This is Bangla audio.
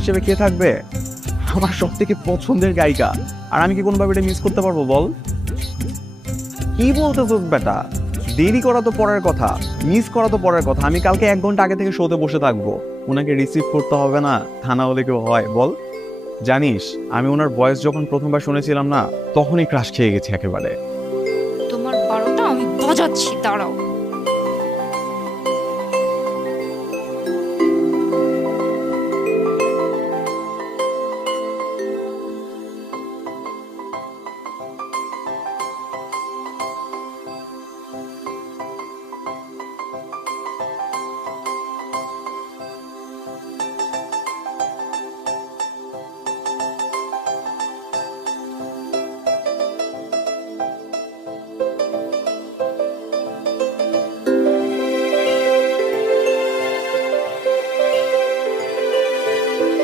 হিসেবে কে থাকবে? আমার সব থেকে পছন্দের গায়িকা। আর আমি কি কোনোভাবে এটা মিস করতে পারবো বল? কি বলতেছস বেটা? দেরি করা তো পরের কথা, মিস করা তো পরের কথা। আমি কালকে 1 ঘন্টা আগে থেকে শোতে বসে থাকবো। ওনাকে রিসিভ করতে হবে না, তা না হলে কেউ হয় বল? জানিস, আমি ওনার ভয়েস যখন প্রথমবার শুনেছিলাম না, তখনই ক্রাশ খেয়ে গেছি একেবারে। তোমার 12টা আমি বাজাচ্ছি, দাঁড়াও।